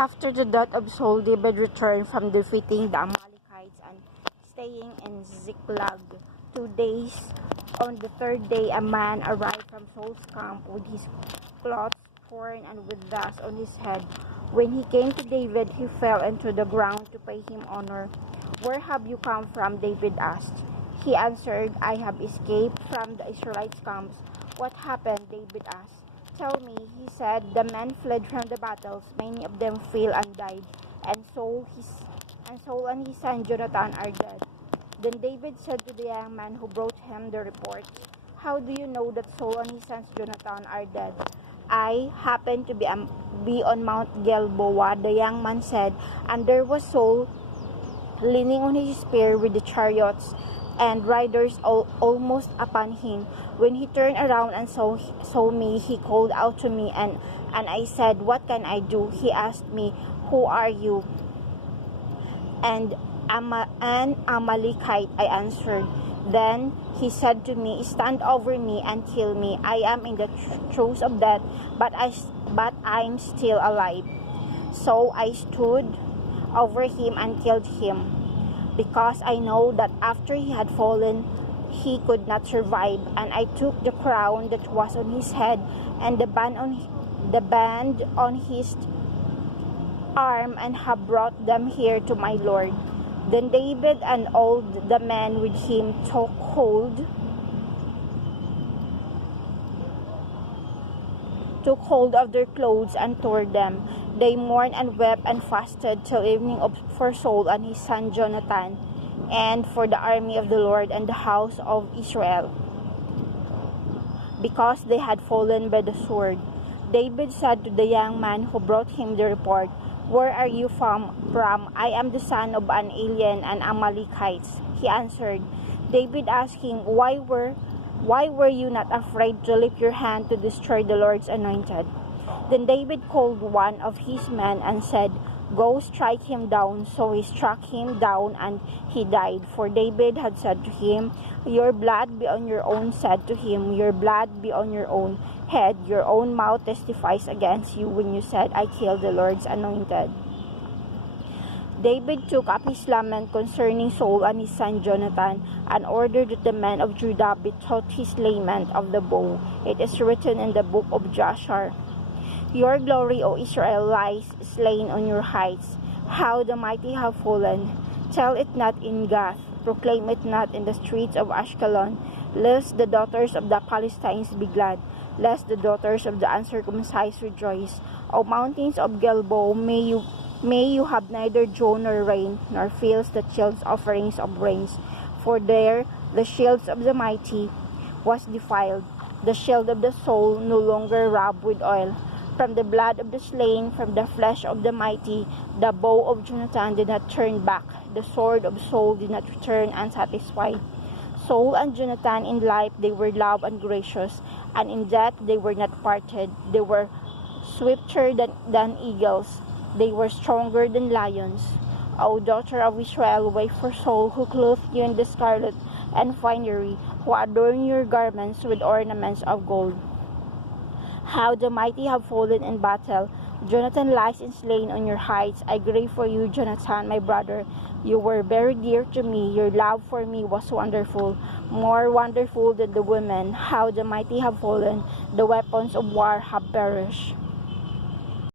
After the death of Saul, David returned from defeating the Amalekites and staying in Ziklag 2 days. On the third day, a man arrived from Saul's camp with his clothes torn and with dust on his head. When he came to David, he fell into the ground to pay him honor. "Where have you come from?" David asked. He answered, "I have escaped from the Israelites' camps." "What happened?" David asked. "Tell me," he said. "The men fled from the battles. Many of them fell and died, and Saul and his son Jonathan are dead." Then David said to the young man who brought him the report, "How do you know that Saul and his son Jonathan are dead?" "I happened to be on Mount Gilboa," the young man said, "and there was Saul leaning on his spear with the chariots and riders almost upon him. When he turned around and saw me, he called out to me, and I said, 'What can I do?' He asked me, 'Who are you?' And an Amalekite," I answered. Then he said to me, 'Stand over me and kill me. I am in the throes of death, but I'm still alive.' So I stood over him and killed him, because I know that after he had fallen, he could not survive. And I took the crown that was on his head and the band on his arm and have brought them here to my Lord." Then David and all the men with him took hold of their clothes and tore them. They mourned and wept and fasted till evening for Saul and his son Jonathan, and for the army of the Lord and the house of Israel, because they had fallen by the sword. David said to the young man who brought him the report, "Where are you from?" "I am the son of an alien and Amalekites," he answered. David asked him, Why were you not afraid to lift your hand to destroy the Lord's anointed?" Then David called one of his men and said, "Go strike him down." So he struck him down and he died. For David had said to him, "Your blood be on your own," said to him, "Your blood be on your own head. Your own mouth testifies against you when you said, 'I killed the Lord's anointed.'" David took up his lament concerning Saul and his son Jonathan, and ordered that the men of Judah be taught his lament of the bow. It is written in the book of Joshua, "Your glory, O Israel, lies slain on your heights. How the mighty have fallen. Tell it not in Gath, proclaim it not in the streets of Ashkelon, lest the daughters of the Philistines be glad, lest the daughters of the uncircumcised rejoice. O mountains of Gilboa, may you have neither dew nor rain, nor fields that yields offerings of rains. For there the shields of the mighty was defiled, the shield of the soul no longer rubbed with oil. From the blood of the slain, from the flesh of the mighty, the bow of Jonathan did not turn back, the sword of Saul did not return unsatisfied. Saul and Jonathan in life they were love and gracious, and in death they were not parted. They were swifter than eagles, they were stronger than lions. O daughter of Israel, wait for Saul, who clothed you in the scarlet and finery, who adorned your garments with ornaments of gold. How the mighty have fallen in battle. Jonathan lies and slain on your heights. I grieve for you, Jonathan, my brother. You were very dear to me. Your love for me was wonderful, more wonderful than the women. How the mighty have fallen. The weapons of war have perished.